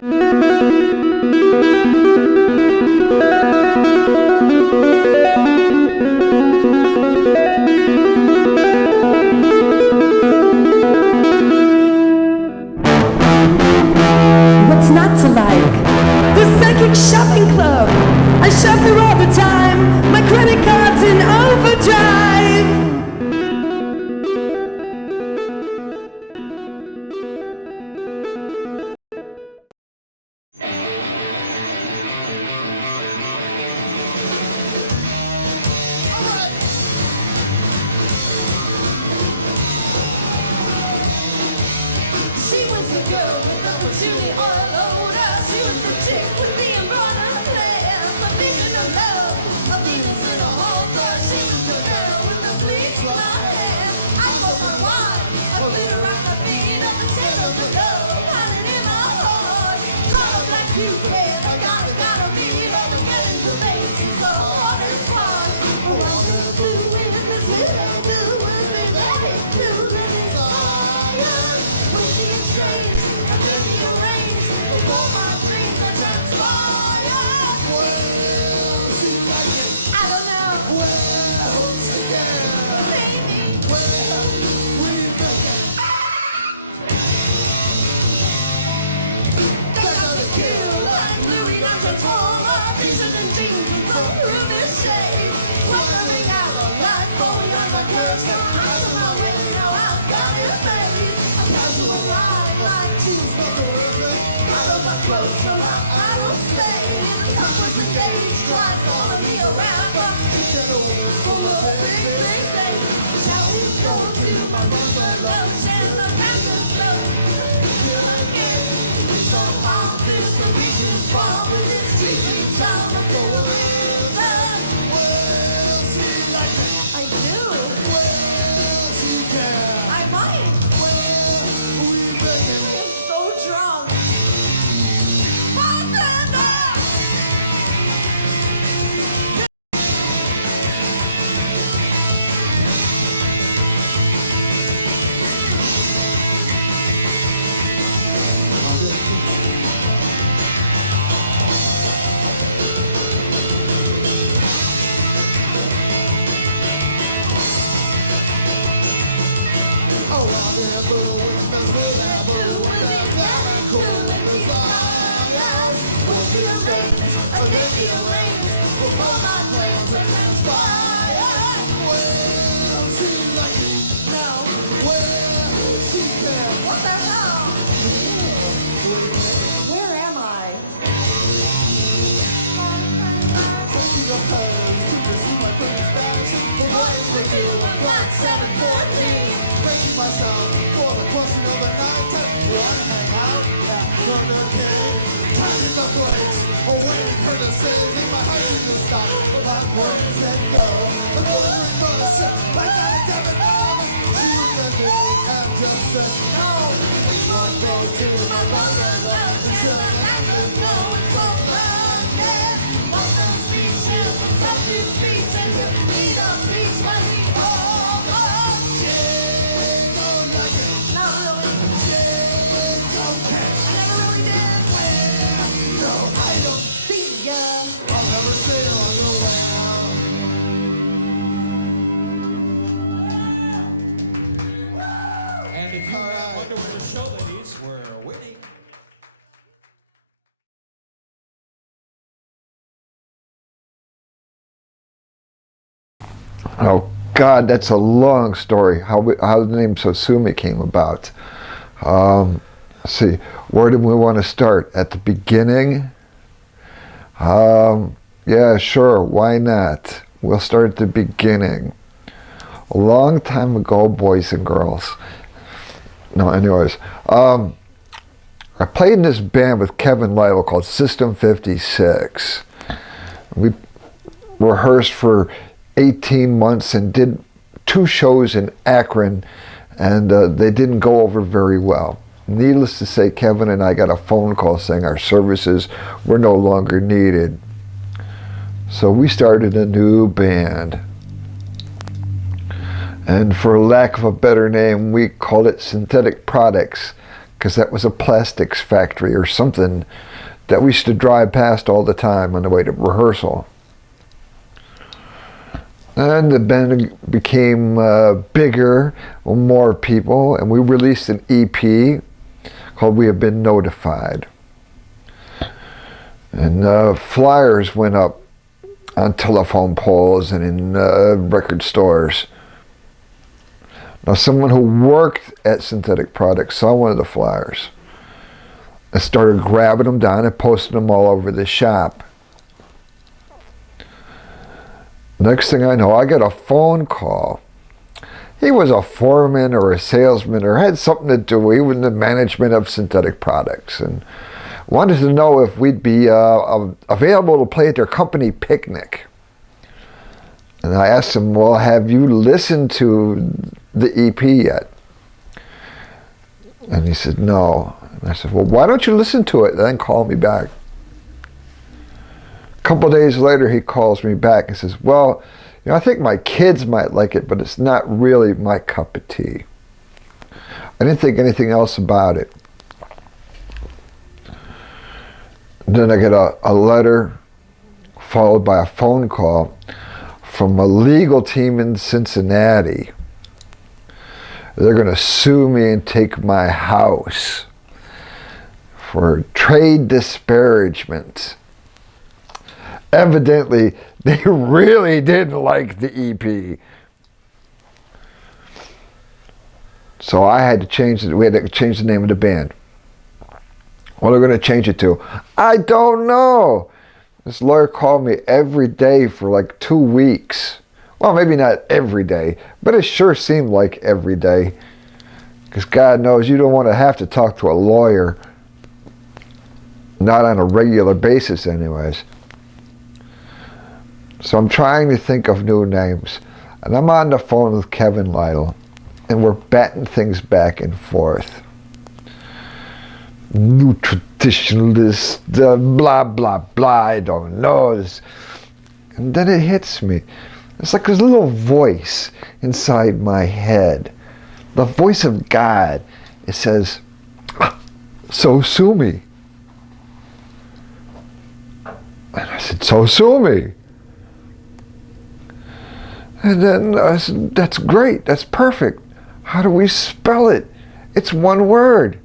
What's not to like? The psychic shopping club. I shop there all the time. My credit card's in overdrive. She was the girl with the patchouli on a loader. She was the chick with the embroidered dress. A vision of love, a Venus in a halter. She was the girl with the bleach blonde hair. I was her wine, a glitter on the feet of the sandals of love. Had it in my heart, caught up like Cupid. I gotta be, but we get into Macy's, the hardest part. What I'm gonna do in this little do is be ready to live fire. Push me in chains, I give me a range. Before my dreams are transpire. I don't know. Maybe. Check out the cute, like Louis not transformer. T-shirt and jeans with some ruby shades. Fluttering out of that phone, I'm a cursor. Eyes on my lips, now I've got it made. A casual ride like Tuesday. Out of my clothes, so I don't stay. Some person engaged, try follow me around, but full of big things. Shall we go to my love, share the passion flow? So obvious that we can fall with this cheesy drama for a reason. I do. I might. I'm so drunk. Bartender! What the hell? Where am I? And if you wonder where the show ladies were waiting. Oh God, that's a long story. How the name SOSUMi came about. Let's see, where do we want to start? At the beginning? Yeah, sure. Why not? We'll start at the beginning. A long time ago, boys and girls. No, anyways. I played in this band with Kevin Lytle called System 56. We rehearsed for 18 months and did 2 shows in Akron, and they didn't go over very well. Needless to say, Kevin and I got a phone call saying our services were no longer needed. So we started a new band. And for lack of a better name, we called it Synthetic Products, because that was a plastics factory or something that we used to drive past all the time on the way to rehearsal. And the band became bigger, more people, and we released an EP called We Have Been Notified. And flyers went up on telephone poles and in record stores. Now, someone who worked at Synthetic Products saw one of the flyers and started grabbing them down and posting them all over the shop. Next thing I know, I get a phone call. He was a foreman or a salesman or had something to do. He was in the management of Synthetic Products and wanted to know if we'd be available to play at their company picnic. And I asked him, well, have you listened to the EP yet? And he said, no. And I said, well, why don't you listen to it and then call me back? A couple of days later, he calls me back and says, well, I think my kids might like it, but it's not really my cup of tea. I didn't think anything else about it. Then I get a letter followed by a phone call from a legal team in Cincinnati. They're going to sue me and take my house for trade disparagement. Evidently, they really didn't like the EP. So I had to change it. We had to change the name of the band. What are we going to change it to? I don't know. This lawyer called me every day for like 2 weeks. Well, maybe not every day, but it sure seemed like every day. Because God knows you don't want to have to talk to a lawyer. Not on a regular basis anyways. So I'm trying to think of new names. And I'm on the phone with Kevin Lytle. And we're batting things back and forth. New traditionalist, blah, blah, blah, I don't know. And then it hits me. It's like this little voice inside my head. The voice of God. It says, SOSUMi. And I said, SOSUMi. And then I said, that's great, that's perfect. How do we spell it? It's one word.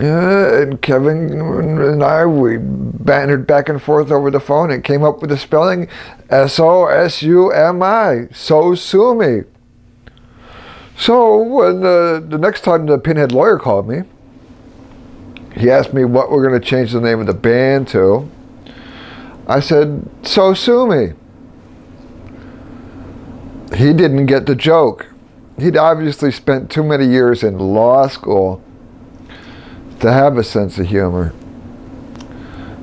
And Kevin and I, we bantered back and forth over the phone and came up with the spelling SOSUMI, SOSUMi. So when the next time the Pinhead lawyer called me, he asked me what we're going to change the name of the band to. I said, SOSUMi. He didn't get the joke. He'd obviously spent too many years in law school to have a sense of humor.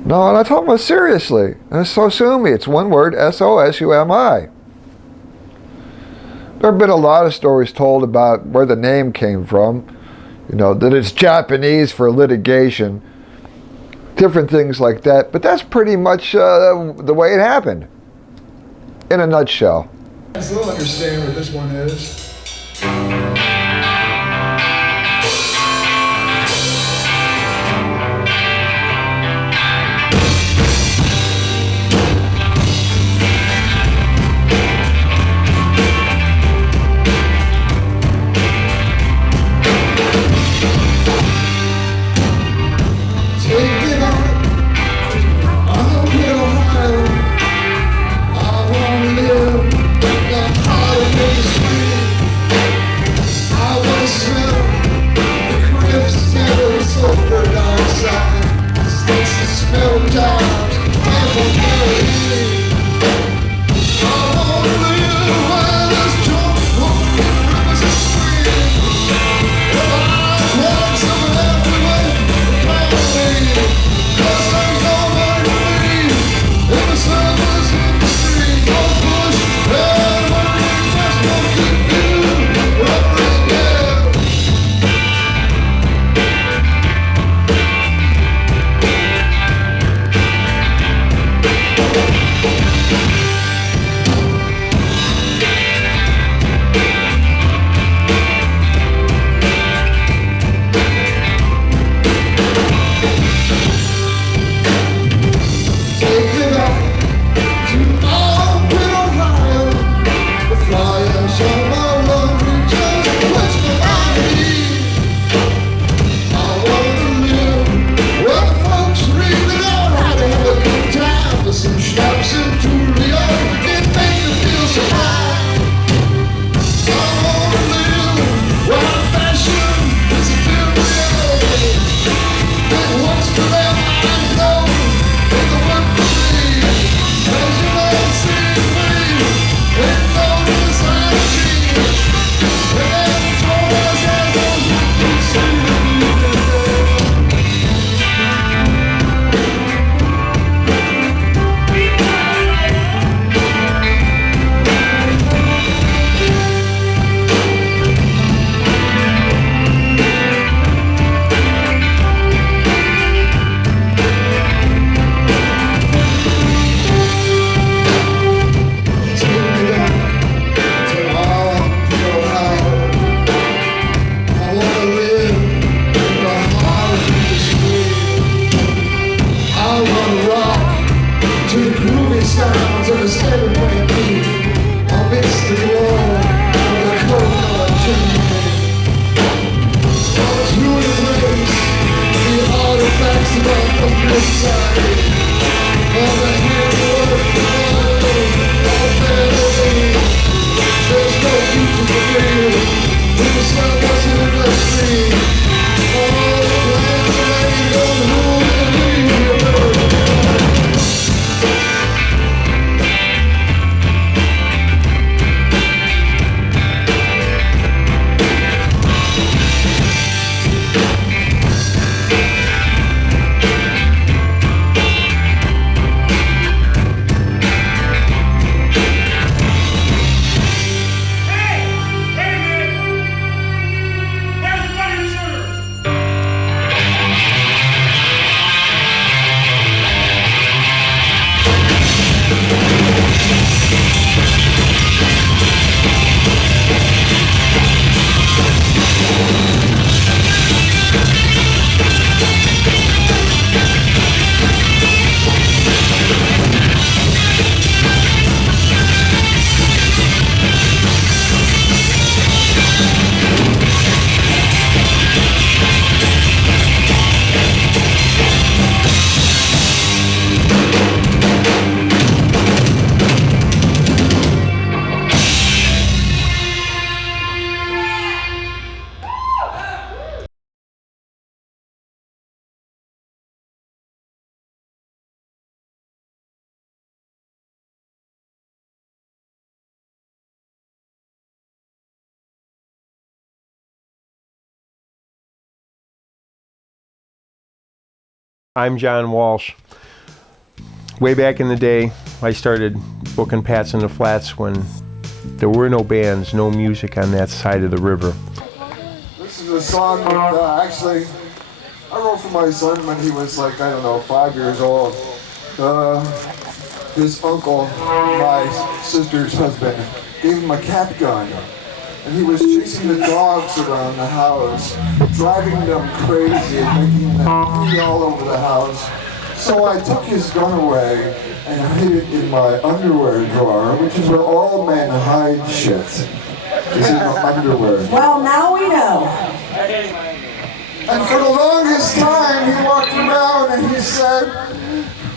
No, and I told him seriously. It's SOSUMi. It's one word, SOSUMI. There have been a lot of stories told about where the name came from. That it's Japanese for litigation. Different things like that. But that's pretty much the way it happened. In a nutshell. I still understand what this one is. I'm John Walsh. Way back in the day, I started booking Pats in the Flats when there were no bands, no music on that side of the river. This is a song that actually I wrote for my son when he was like, I don't know, 5 years old. His uncle, my sister's husband, gave him a cat gun. And he was chasing the dogs around the house, driving them crazy and making them pee all over the house. So I took his gun away and hid it in my underwear drawer, which is where all men hide shit. Is in the underwear. Well, now we know. And for the longest time, he walked around and he said,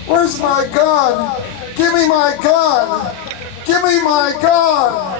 "Where's my gun? Give me my gun! Give me my gun!"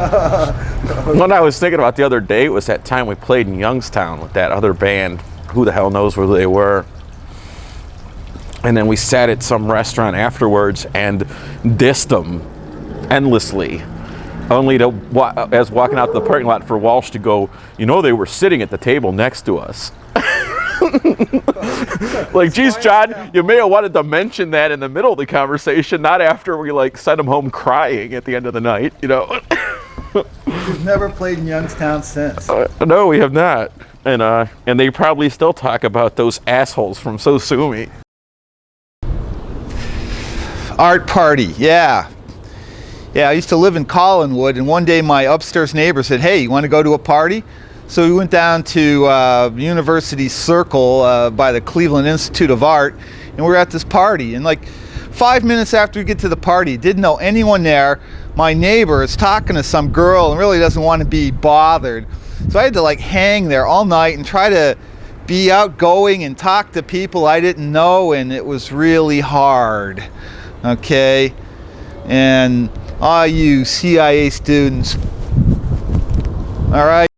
What I was thinking about the other day was that time we played in Youngstown with that other band. Who the hell knows where they were? And then we sat at some restaurant afterwards and dissed them endlessly. Only to, as walking out the parking lot for Walsh to go, you know, they were sitting at the table next to us. Like, geez, John, you may have wanted to mention that in the middle of the conversation, not after we like sent them home crying at the end of the night, you know. We've never played in Youngstown since. No, we have not. And they probably still talk about those assholes from SOSUMI. Art party, yeah. Yeah, I used to live in Collinwood, and one day my upstairs neighbor said, hey, you want to go to a party? So we went down to University Circle by the Cleveland Institute of Art, and we were at this party. And like 5 minutes after we get to the party, didn't know anyone there. My neighbor is talking to some girl and really doesn't want to be bothered. So I had to like hang there all night and try to be outgoing and talk to people I didn't know, and it was really hard. Okay? And all you CIA students, all right?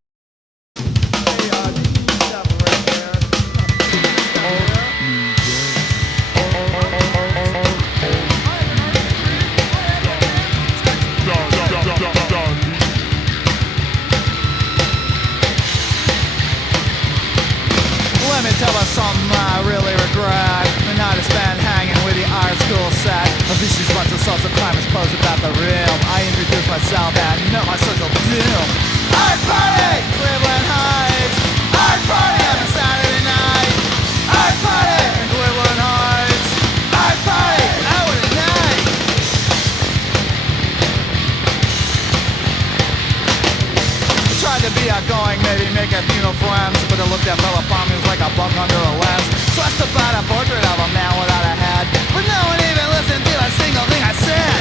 Let me tell you something I really regret. The night I spent hanging with the art school set. A vicious bunch of social climbers posed about the rim. I introduced myself and met my social doom. Art party, Cleveland Heights. Art party on a Saturday night. Art party in Cleveland Heights. Art party out at night. I tried to be outgoing, maybe make a few new friends, but the look that fell upon me was like a bug under a lens. So I stood by a portrait of a man without a head, but no one even listened to a single thing I said.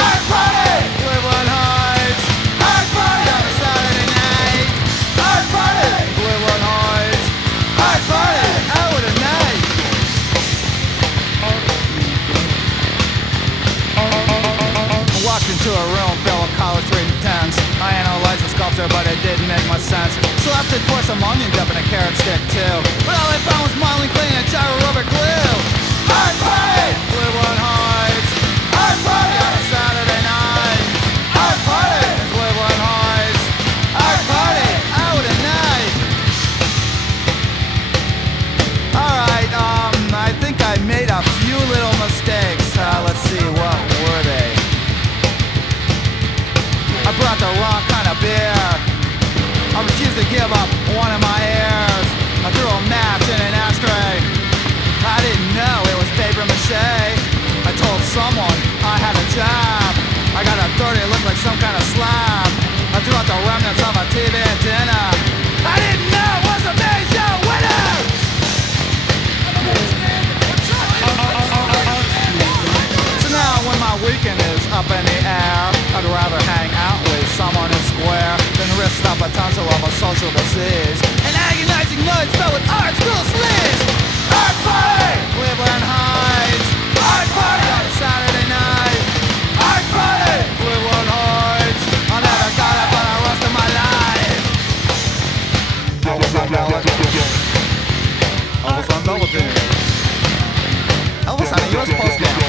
Art party, Cleveland Heights. Art party on a Saturday night. Art party, Cleveland Heights. Art party out at night. I walked into a room filled with college reading tents. I analyzed the sculpture, but it didn't make much sense. So I opted for some onion dip and a carrot stick too. But all I found was modeling clay and a jar of rubber glue. Art party, Cleveland Heights. Art party on a Saturday night. Art party, Cleveland Heights. Art party out at night. Alright, I think I made a few little mistakes. Let's see, what were they? I brought the wrong kind of beer. I refused to give up one of my ears. I threw a match in an ashtray. I didn't know it was paper mache. I told someone I had a job. I got a dirty look like some kind of slab. I threw out the remnants of a TV dinner. I didn't know it was a major winner. So now when my weekend is up in the air, I'd rather hang out with someone who's square than risk the potential of a social disease. An agonizing noise filled with art school sleaze. Art party, Cleveland Heights. Art party on a Saturday night. Art party, Cleveland Heights. I never got it for the rest of my life. Elvis on Belvedere. Elvis on a US post now.